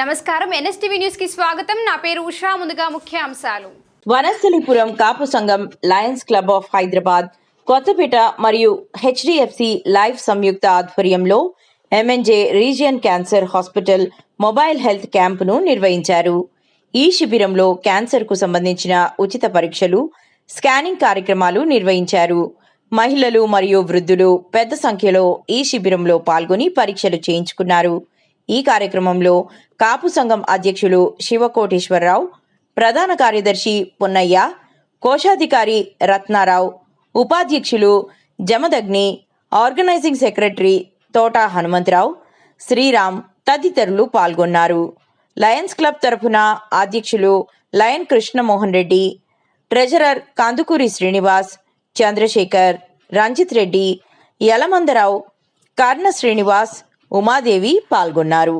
నమస్కారం. ఎన్ఎస్టీవీ న్యూస్కి స్వాగతం. నా పేరు ఉషా. ముందుగా ముఖ్య అంశాలు వనస్థలిపురం కాపు సంఘం Lions Club of Hyderabad Kothapet మరియు హెచ్డిఎఫ్సి లైఫ్ సంయుక్త ఆధ్వర్యంలో MNJ region cancer hospital mobile health క్యాంపును నిర్వహించారు. ఈ శిబిరంలో క్యాన్సర్కు సంబంధించిన ఉచిత పరీక్షలు స్కానింగ్ కార్యక్రమాలు నిర్వహించారు. మహిళలు మరియు వృద్ధులు పెద్ద సంఖ్యలో ఈ శిబిరంలో పాల్గొని పరీక్షలు చేయించుకున్నారు. ఈ కార్యక్రమంలో కాపు సంఘం అధ్యక్షులు శివకోటేశ్వరరావు ప్రధాన కార్యదర్శి పున్నయ్య కోశాధికారి రత్నారావు ఉపాధ్యక్షులు జమదగ్ని ఆర్గనైజింగ్ సెక్రటరీ తోటా హనుమంతరావు శ్రీరామ్ తదితరులు పాల్గొన్నారు. లయన్స్ క్లబ్ తరఫున అధ్యక్షులు లయన్ కృష్ణమోహన్ రెడ్డి ట్రెజరర్ కందుకూరి శ్రీనివాస్ చంద్రశేఖర్ రంజిత్ రెడ్డి యలమందరావు కర్ణ శ్రీనివాస్ ఉమాదేవి పాల్గొన్నారు.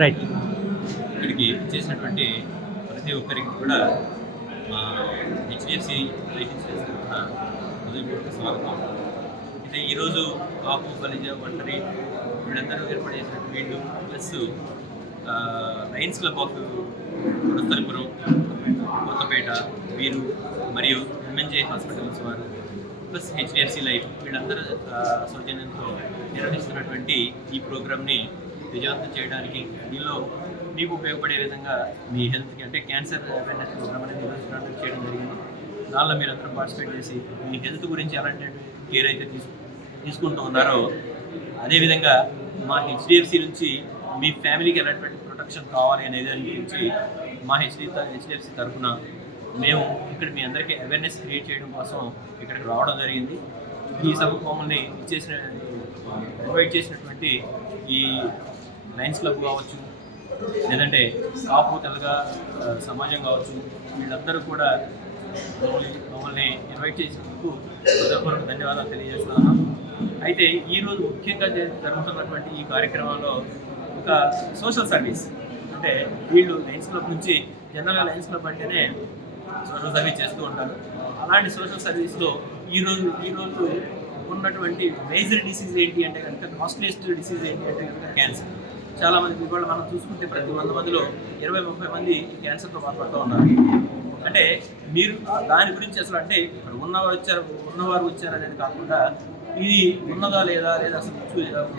రైట్ ఇక్కడికి చేసినటువంటి ప్రతి ఒక్కరికి కూడా మా హెచ్డిఎఫ్సి లైఫ్ ఇన్సూరెన్స్ తరఫున హృదయపూర్వక స్వాగతం. అయితే ఈరోజు కాపు బలిజ ఒంటరి వీళ్ళందరూ ఏర్పాటు చేసినట్టు వీళ్ళు plus Lions Club of Konasthalipuram Kothapet వీరు మరియు ఎంఎన్జే హాస్పిటల్స్ వారు ప్లస్ హెచ్డిఎఫ్సి లైఫ్ వీళ్ళందరూ సౌజన్యంతో నిర్వహిస్తున్నటువంటి ఈ ప్రోగ్రామ్ని విజయవంతం చేయడానికి దీనిలో మీకు ఉపయోగపడే విధంగా మీ హెల్త్కి అంటే క్యాన్సర్ అవేర్నెస్ ప్రోగ్రామ్ అనేది నిర్వహించడానికి చేయడం జరిగింది. దానిలో మీరు అందరూ పార్టిసిపేట్ చేసి మీ హెల్త్ గురించి ఎలాంటి కేర్ అయితే తీసు తీసుకుంటూ ఉన్నారో అదేవిధంగా మా హెచ్డిఎఫ్సి నుంచి మీ ఫ్యామిలీకి ఎలాంటి ప్రొటెక్షన్ కావాలి అనే దాని గురించి మా హెచ్డి హెచ్డిఎఫ్సి తరఫున మేము ఇక్కడ మీ అందరికీ అవేర్నెస్ క్రియేట్ చేయడం కోసం ఇక్కడికి రావడం జరిగింది. ఈ సభ మమ్మల్ని ఇచ్చేసిన ఇన్వైట్ చేసినటువంటి ఈ లయన్స్ క్లబ్ కావచ్చు లేదంటే కాపు తెలగా సమాజం కావచ్చు వీళ్ళందరూ కూడా మమ్మల్ని మమ్మల్ని ఇన్వైట్ చేసినందుకు హృదయపూర్వక ధన్యవాదాలు తెలియజేస్తున్నాను. అయితే ఈరోజు ముఖ్యంగా జరుగుతున్నటువంటి ఈ కార్యక్రమంలో ఒక సోషల్ సర్వీస్ అంటే వీళ్ళు లయన్స్ క్లబ్ నుంచి జనరల్గా లయన్స్ క్లబ్ అంటేనే సోషల్ సర్వీస్ చేస్తూ ఉంటారు. అలాంటి సోషల్ సర్వీస్లో ఈరోజు ఈరోజు ఉన్నటువంటి మేజర్ డిసీజ్ ఏంటి అంటే కనుక కాస్ట్లీస్ట్ డిసీజ్ ఏంటి అంటే కనుక క్యాన్సర్ చాలా మంది ఇవాళ మనం చూసుకుంటే ప్రతి వంద మందిలో ఇరవై ముప్పై మంది క్యాన్సర్తో బాధపడుతూ ఉన్నారు. అంటే మీరు దాని గురించి అసలు అంటే ఇక్కడ ఉన్నవారు వచ్చారు ఉన్నవారు వచ్చారు అనేది కాకుండా ఇది ఉన్నదా లేదా లేదా అసలు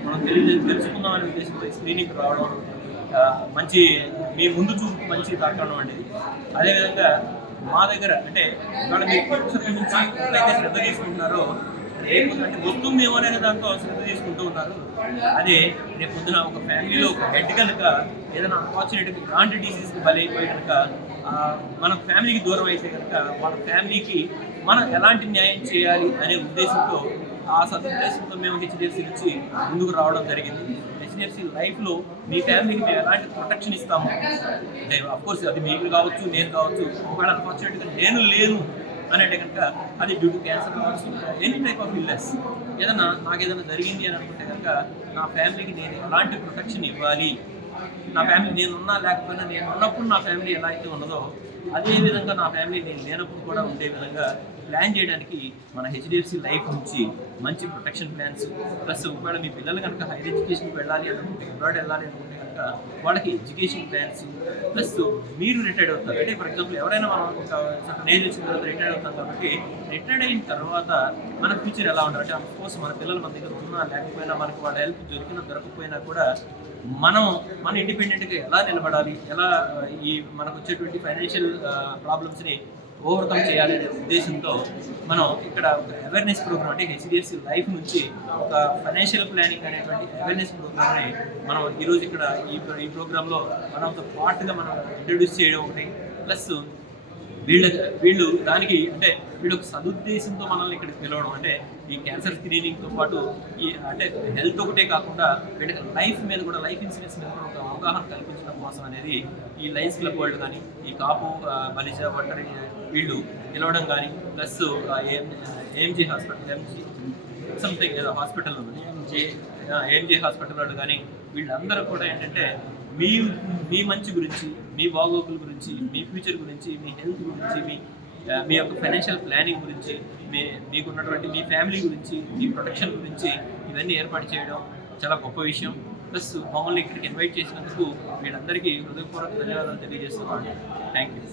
మనం తెలియ తెలుసుకుందాం అనే ఉద్దేశంతో స్క్రీనింగ్ రావడం మంచి మీ ముందు చూపు మంచి తాకడం అనేది. అదేవిధంగా మా దగ్గర అంటే ఇవాళ మీరు క్యాన్సర్ నుంచి ఎట్లయితే శ్రద్ధ తీసుకుంటున్నారో రేపు అంటే వస్తుందేమో అనే దాంతో శ్రద్ధ తీసుకుంటూ ఉన్నారు. అదే రేపు పొద్దున ఒక ఫ్యామిలీలో ఒక హెడ్ కనుక ఏదైనా అన్ఫార్చునేట్గా ఇలాంటి డిసీజ్కి బలైపోయి కనుక మన ఫ్యామిలీకి దూరం అయితే కనుక వాళ్ళ ఫ్యామిలీకి మనం ఎలాంటి న్యాయం చేయాలి అనే ఉద్దేశంతో ఆ సదుద్దేశంతో మేము హెచ్డిఎఫ్సి నుంచి ముందుకు రావడం జరిగింది. హెచ్డిఎఫ్సి లైఫ్లో మీ ఫ్యామిలీకి మేము ఎలాంటి ప్రొటెక్షన్ ఇస్తాము? అఫ్కోర్స్ అది మీకు కావచ్చు నేను కావచ్చు. ఒకవేళ అన్ఫార్చునేట్గా నేను లేను అని అంటే కనుక అది డ్యూ టు క్యాన్సర్ కావచ్చు ఎనీ టైప్ ఆఫ్ ఇల్నెస్ ఏదైనా నాకు ఏదైనా జరిగింది అని అనుకుంటే కనుక నా ఫ్యామిలీకి నేను ఎలాంటి ప్రొటెక్షన్ ఇవ్వాలి? నా ఫ్యామిలీ నేను ఉన్నా లేకపోయినా నేను ఉన్నప్పుడు నా ఫ్యామిలీ ఎలా అయితే ఉన్నదో అదే విధంగా నా ఫ్యామిలీ నేను లేనప్పుడు కూడా ఉండే విధంగా ప్లాన్ చేయడానికి మన హెచ్డిఎఫ్సి లైఫ్ నుంచి మంచి ప్రొటెక్షన్ ప్లాన్స్ ప్లస్ ఒకవేళ మీ పిల్లలు కనుక హైయర్ ఎడ్యుకేషన్కి వెళ్ళాలి అనుకుంటే అబ్రాడ్ వెళ్ళాలి అనుకుంటే కనుక వాళ్ళకి ఎడ్యుకేషన్ ప్లాన్స్ ప్లస్ మీరు రిటైర్డ్ అవుతారు. అంటే ఫర్ ఎగ్జాంపుల్ ఎవరైనా మనం ఒక నేను వచ్చిన తర్వాత రిటైర్డ్ అవుతాం కాబట్టి రిటైర్డ్ అయిన తర్వాత మన ఫ్యూచర్ ఎలా ఉండాలి? అంటే కోర్స్ మన పిల్లలు మన దగ్గర ఉన్నా లేకపోయినా మనకు వాళ్ళ హెల్ప్ దొరికినా దొరకకపోయినా కూడా మనం మన ఇండిపెండెంట్గా ఎలా నిలబడాలి? ఎలా ఈ మనకు వచ్చేటువంటి ఫైనాన్షియల్ ప్రాబ్లమ్స్ని ఓవర్కమ్ చేయాలనే ఉద్దేశంతో మనం ఇక్కడ ఒక అవేర్నెస్ ప్రోగ్రామ్ అంటే హెచ్డిఎఫ్సి లైఫ్ నుంచి ఒక ఫైనాన్షియల్ ప్లానింగ్ అనేటువంటి అవేర్నెస్ ప్రోగ్రామ్ని మనం ఈరోజు ఇక్కడ ఈ ఈ ప్రోగ్రాంలో మనం ఒక పార్ట్గా మనం ఇంట్రడ్యూస్ చేయడం ఒకటి. ప్లస్ వీళ్ళ వీళ్ళు దానికి అంటే వీళ్ళు ఒక సదుద్దేశంతో మనల్ని ఇక్కడ పిలవడం అంటే ఈ క్యాన్సర్ స్క్రీనింగ్తో పాటు ఈ అంటే హెల్త్ ఒకటే కాకుండా వీళ్ళకి లైఫ్ మీద కూడా లైఫ్ ఇన్సూరెన్స్ మీద కూడా ఒక అవగాహన కల్పించడం కోసం అనేది ఈ లైన్స్ క్లబ్ వరల్డ్ కానీ ఈ కాపు ఆ, బలిజ వీళ్ళు పిలవడం కానీ plus AMG hospital MG something ఏదో హాస్పిటల్ ఉంది. ఏఎంజీ హాస్పిటల్ వాళ్ళు కానీ వీళ్ళందరూ కూడా ఏంటంటే మీ మీ మంచి గురించి మీ బాగోగుల గురించి మీ ఫ్యూచర్ గురించి మీ హెల్త్ గురించి మీ మీ యొక్క ఫైనాన్షియల్ ప్లానింగ్ గురించి మీ మీకున్నటువంటి మీ ఫ్యామిలీ గురించి మీ ప్రొటెక్షన్ గురించి ఇవన్నీ ఏర్పాటు చేయడం చాలా గొప్ప విషయం. ప్లస్ మమ్మల్ని ఇక్కడికి ఇన్వైట్ చేసినందుకు వీళ్ళందరికీ హృదయపూర్వక ధన్యవాదాలు తెలియజేస్తున్నాను. థ్యాంక్ యూ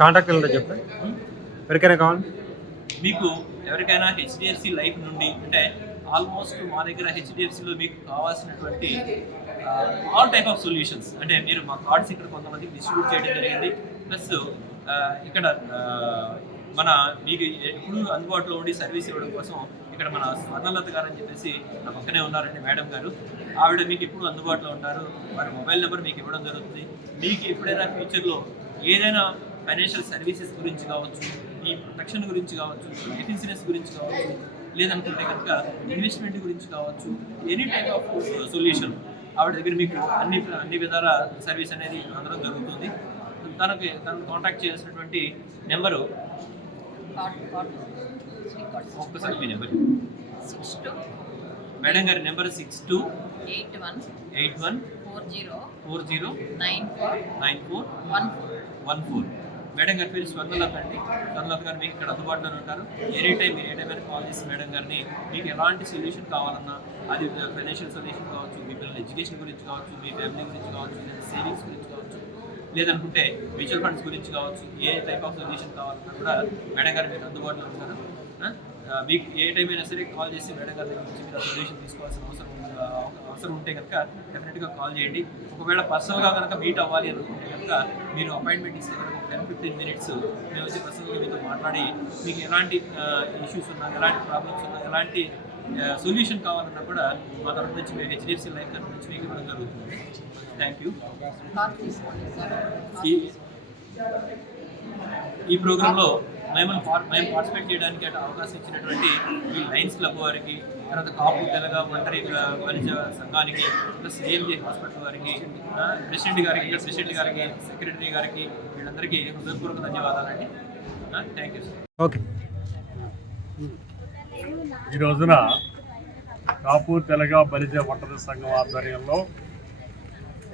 కాంటాక్ట్ ఉంటే చెప్పండి ఎవరికైనా కావాలి? మీకు ఎవరికైనా హెచ్డిఎఫ్సి లైఫ్ నుండి అంటే ఆల్మోస్ట్ మా దగ్గర హెచ్డిఎఫ్సిలో మీకు కావాల్సినటువంటి ఆల్ టైప్ ఆఫ్ సొల్యూషన్స్ అంటే మీరు మా కార్డ్స్ ఇక్కడ కొంతమందికి డిస్ట్రిబ్యూట్ చేయడం జరిగింది. ప్లస్ ఇక్కడ మన మీకు ఎప్పుడు అందుబాటులో ఉండి సర్వీస్ ఇవ్వడం కోసం ఇక్కడ మన స్వర్ణలత గారు అని చెప్పేసి నా పక్కనే ఉన్నారండి మేడం గారు. ఆవిడ మీకు ఎప్పుడు అందుబాటులో ఉంటారు. వారి మొబైల్ నెంబర్ మీకు ఇవ్వడం జరుగుతుంది. మీకు ఎప్పుడైనా ఫ్యూచర్లో ఏదైనా ఫైనాన్షియల్ సర్వీసెస్ గురించి కావచ్చు ఈ ప్రొటెక్షన్ గురించి కావచ్చు లైఫ్ ఇన్సూరెన్స్ గురించి కావచ్చు లేదనుకుంటే కనుక ఇన్వెస్ట్మెంట్ గురించి కావచ్చు ఎనీ టైప్ ఆఫ్ సొల్యూషన్ ఆవిడ దగ్గర మీకు అన్ని అన్ని విధాల సర్వీస్ అనేది అందడం జరుగుతుంది. తనకి తనను కాంటాక్ట్ చేయాల్సినటువంటి నెంబరు? ఒక్కసారి మీ నెంబర్. సిక్స్ టూ మేడం గారి number six two eight one eight one four zero four zero nine four nine four one four. One four. Madam గారి పేరు స్వర్ణలత అండి. స్వర్ణలత గారు మీకు ఇక్కడ అందుబాటులో ఉంటారు. ఎనీ టైం మీరు ఏ టైం అయినా కాల్ చేసి మేడం గారిని మీకు ఎలాంటి సొల్యూషన్ కావాలన్నా అది ఫైనాన్షియల్ సొల్యూషన్ కావచ్చు మీ పిల్లల ఎడ్యుకేషన్ గురించి కావచ్చు మీ ఫ్యామిలీ గురించి కావచ్చు లేదా సేవింగ్స్ గురించి కావచ్చు లేదనుకుంటే మ్యూచువల్ ఫండ్స్ గురించి కావచ్చు ఏ టైప్ ఆఫ్ సొల్యూషన్ కావాలన్నా కూడా మేడం గారు మీకు అందుబాటులో ఉంటారు. మీకు ఏ టైం అయినా సరే కాల్ చేసి మేడం గారి దగ్గర నుంచి మీరు సొల్యూషన్ తీసుకోవాల్సిన అవసరం అవసరం ఉంటే కనుక డెఫినెట్గా కాల్ చేయండి. ఒకవేళ పర్సనల్గా కనుక మీట్ అవ్వాలి అనుకుంటే కనుక మీరు అపాయింట్మెంట్ ఇస్తే కనుక ఒక టెన్ ఫిఫ్టీన్ మినిట్స్ మేము వచ్చి పర్సనల్గా మీతో మాట్లాడి మీకు ఎలాంటి ఇష్యూస్ ఉన్నా ఎలాంటి ప్రాబ్లమ్స్ ఉన్నా ఎలాంటి సొల్యూషన్ కావాలన్నా కూడా మా తరఫు నుంచి మేము హెచ్డిఎఫ్సి లైఫ్ తరఫు నుంచి మీకు ఇవ్వడం జరుగుతుంది. థ్యాంక్ యూ ఈ ప్రోగ్రాంలో మేము మేము పార్టిసిపేట్ చేయడానికి అటు అవకాశం ఇచ్చినటువంటి ఈ లయన్స్ క్లబ్ వారికి తర్వాత కాపు తెలగ ఒంటరి వాణిజ్య సంఘానికి ప్లస్ ఏఎంజే హాస్పిటల్ వారికి ప్రెసిడెంట్ గారికి ప్రెసిడెంట్ గారికి సెక్రటరీ గారికి వీళ్ళందరికీ హృదయపూర్వక ధన్యవాదాలండి. Thank you sir okay. ఈ రోజున కాపూర్ తెలగ బలిజ ఒంటరి సంఘం ఆధ్వర్యంలో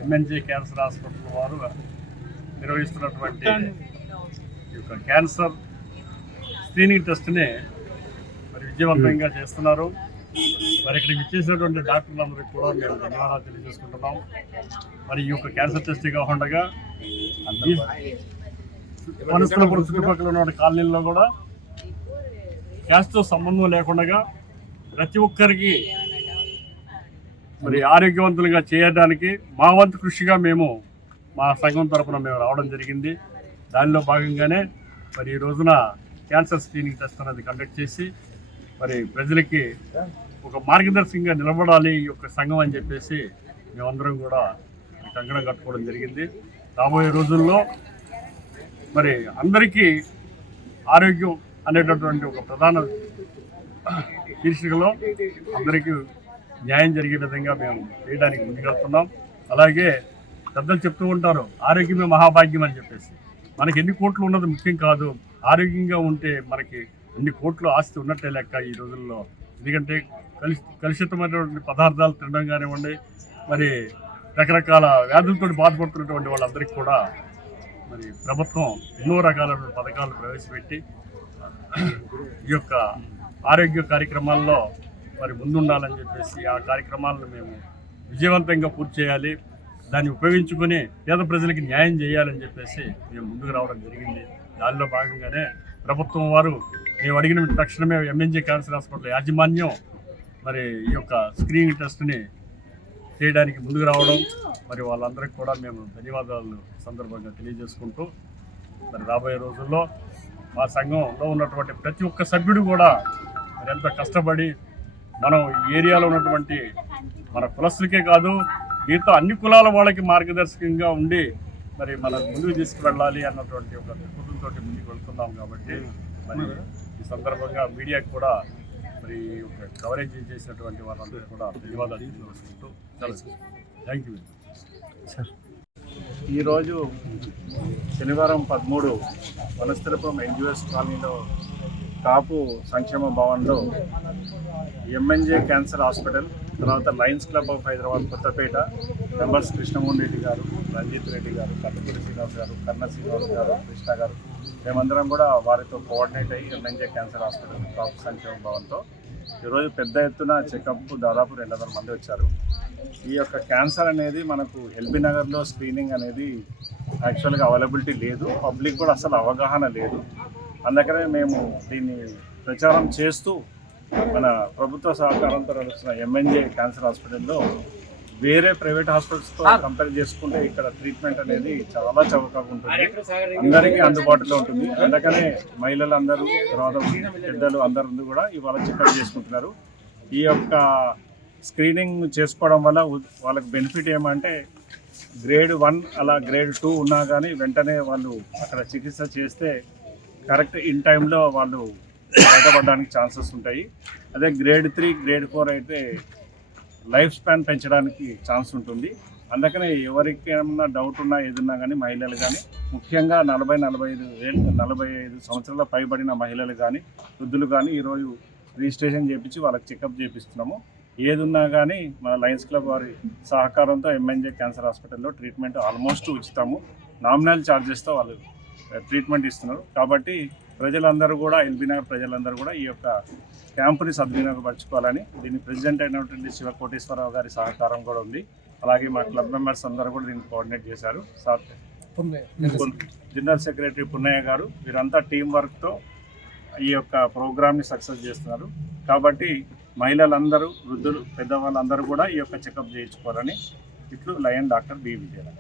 ఎంఎన్జే క్యాన్సర్ హాస్పిటల్ వారు నిర్వహిస్తున్నటువంటి ఈ యొక్క క్యాన్సర్ స్క్రీనింగ్ టెస్ట్ని మరి విజయవంతంగా చేస్తున్నారు. మరి ఇక్కడికి ఇచ్చేసినటువంటి డాక్టర్లందరికీ కూడా మేము ధన్యవాదాలు తెలియజేసుకుంటున్నాం. మరి ఈ యొక్క క్యాన్సర్ టెస్ట్ కాకుండా వనస్థలపురం చుట్టుపక్కల ఉన్న కాలనీల్లో కూడా క్యాస్ట్తో సంబంధం లేకుండా ప్రతి ఒక్కరికి మరి ఆరోగ్యవంతులుగా చేయడానికి మా వంతు కృషిగా మేము మా సంఘం తరపున మేము రావడం జరిగింది. దానిలో భాగంగానే మరి ఈ రోజున క్యాన్సర్ స్క్రీనింగ్ టెస్ట్ అనేది కండక్ట్ చేసి మరి ప్రజలకి ఒక మార్గదర్శకంగా నిలబడాలి ఈ యొక్క సంఘం అని చెప్పేసి మేమందరం కూడా కంకణం కట్టుకోవడం జరిగింది. రాబోయే రోజుల్లో మరి అందరికీ ఆరోగ్యం అనేటటువంటి ఒక ప్రధాన శీర్షికలో అందరికీ న్యాయం జరిగే విధంగా మేము చేయడానికి ముందుకెళ్తున్నాం. అలాగే పెద్దలు చెప్తూ ఉంటారు ఆరోగ్యమే మహాభాగ్యం అని చెప్పేసి. మనకి ఎన్ని కోట్లు ఉన్నది ముఖ్యం కాదు. ఆరోగ్యంగా ఉంటే మనకి అన్ని కోట్లు ఆస్తి ఉన్నట్టే లెక్క ఈ రోజుల్లో. ఎందుకంటే కలుషి కలుషితమైనటువంటి పదార్థాలు తినడం కానివ్వండి మరి రకరకాల వ్యాధులతో బాధపడుతున్నటువంటి వాళ్ళందరికీ కూడా మరి ప్రభుత్వం ఎన్నో రకాలైన పథకాలు ప్రవేశపెట్టి ఈ యొక్క ఆరోగ్య కార్యక్రమాల్లో మరి ముందుండాలని చెప్పేసి ఆ కార్యక్రమాలను మేము విజయవంతంగా పూర్తి చేయాలి. దాన్ని ఉపయోగించుకొని పేద ప్రజలకి న్యాయం చేయాలని చెప్పేసి మేము ముందుకు రావడం జరిగింది. దానిలో భాగంగానే ప్రభుత్వం వారు మేము అడిగిన తక్షణమే ఎంఎన్జే క్యాన్సర్ హాస్పిటల్ యాజమాన్యం మరి ఈ యొక్క స్క్రీనింగ్ టెస్ట్ని చేయడానికి ముందుకు రావడం మరి వాళ్ళందరికీ కూడా మేము ధన్యవాదాలు సందర్భంగా తెలియజేసుకుంటూ మరి రాబోయే రోజుల్లో మా సంఘంలో ఉన్నటువంటి ప్రతి ఒక్క సభ్యుడు కూడా మరి ఎంత కష్టపడి మనం ఏరియాలో ఉన్నటువంటి మన కులస్తులకే కాదు మిగతా అన్ని కులాల వాళ్ళకి మార్గదర్శకంగా ఉండి మరి మన ముందుకు తీసుకువెళ్ళాలి అన్నటువంటి ఒక దృక్పథంతో ముందుకు వెళ్తున్నాం కాబట్టి మరి ఈ సందర్భంగా మీడియాకి కూడా మరి ఒక కవరేజ్ చేసినటువంటి వాళ్ళందరూ కూడా ధన్యవాదాలు తెలియజేసుకుంటూ థ్యాంక్ యూ ఈరోజు శనివారం పదమూడు వనస్థలిపురం ఎన్జిఓఎస్ కాలనీలో కాపు సంక్షేమ భవన్లో ఎంఎన్జే క్యాన్సర్ హాస్పిటల్ తర్వాత lions club of Hyderabad Kothapet members Krishnamohan Reddy గారు రంజిత్ రెడ్డి గారు కట్టుకూరి శ్రీనివాస్ గారు కన్న శ్రీనివాస్ గారు కృష్ణ గారు మేమందరం కూడా వారితో కోఆర్డినేట్ అయ్యి ఎంఎన్జే క్యాన్సర్ హాస్పిటల్ టాప్ సంక్షేమ భవన్తో ఈరోజు పెద్ద ఎత్తున చెకప్ దాదాపు రెండు వందల మంది వచ్చారు. ఈ యొక్క క్యాన్సర్ అనేది మనకు ఎల్బీ నగర్లో స్క్రీనింగ్ అనేది యాక్చువల్గా అవైలబిలిటీ లేదు. పబ్లిక్ కూడా అసలు అవగాహన లేదు. అందుకనే మేము దీన్ని ప్రచారం చేస్తూ మన ప్రభుత్వ సహకారంతో నడుస్తున్న ఎంఎన్జే క్యాన్సర్ హాస్పిటల్లో వేరే ప్రైవేట్ హాస్పిటల్స్తో కంపేర్ చేసుకుంటే ఇక్కడ ట్రీట్మెంట్ అనేది చాలా చౌకగా ఉంటుంది. అందరికీ అందుబాటులో ఉంటుంది. అందుకనే మహిళలందరూ తర్వాత పెద్దలు అందరూ కూడా ఇవాళ చెకప్ చేసుకుంటున్నారు. ఈ యొక్క స్క్రీనింగ్ చేసుకోవడం వల్ల వాళ్ళకి బెనిఫిట్ ఏమంటే గ్రేడ్ వన్ అలా గ్రేడ్ టూ ఉన్నా కానీ వెంటనే వాళ్ళు అక్కడ చికిత్స చేస్తే కరెక్ట్ ఇన్ టైంలో వాళ్ళు బయటపడడానికి ఛాన్సెస్ ఉంటాయి. అదే గ్రేడ్ త్రీ గ్రేడ్ ఫోర్ అయితే లైఫ్ స్పాన్ పెంచడానికి ఛాన్స్ ఉంటుంది. అందుకనే ఎవరికైనా డౌట్ ఉన్నా ఏదున్నా కానీ మహిళలు కానీ ముఖ్యంగా నలభై నలభై ఐదు వేలు నలభై ఐదు సంవత్సరాల పైబడిన మహిళలు కానీ వృద్ధులు కానీ ఈరోజు రిజిస్ట్రేషన్ చేయించి వాళ్ళకి చెకప్ చేపిస్తున్నాము. ఏదున్నా కానీ మన లయన్స్ క్లబ్ వారి సహకారంతో ఎంఎన్జే క్యాన్సర్ హాస్పిటల్లో ట్రీట్మెంట్ ఆల్మోస్ట్ ఉచితము. నామినల్ ఛార్జెస్తో వాళ్ళు ట్రీట్మెంట్ ఇస్తున్నారు. కాబట్టి ప్రజలందరూ కూడా ఎల్బీ నగర్ ప్రజలందరూ కూడా ఈ యొక్క క్యాంపుని సద్వినియోగపరచుకోవాలని దీని ప్రెసిడెంట్ అయినటువంటి శివ కోటేశ్వరరావు గారి సహకారం కూడా ఉంది. అలాగే మా క్లబ్ మెంబర్స్ అందరూ కూడా దీన్ని కోఆర్డినేట్ చేశారు. సార్ జనరల్ సెక్రటరీ పున్నయ్య గారు వీరంతా టీం వర్క్తో ఈ యొక్క ప్రోగ్రామ్ని సక్సెస్ చేస్తున్నారు. కాబట్టి మహిళలందరూ వృద్ధులు పెద్దవాళ్ళందరూ కూడా ఈ యొక్క చెకప్ చేయించుకోవాలని ఇట్లు లయన్ డాక్టర్ బి. విజయరావు.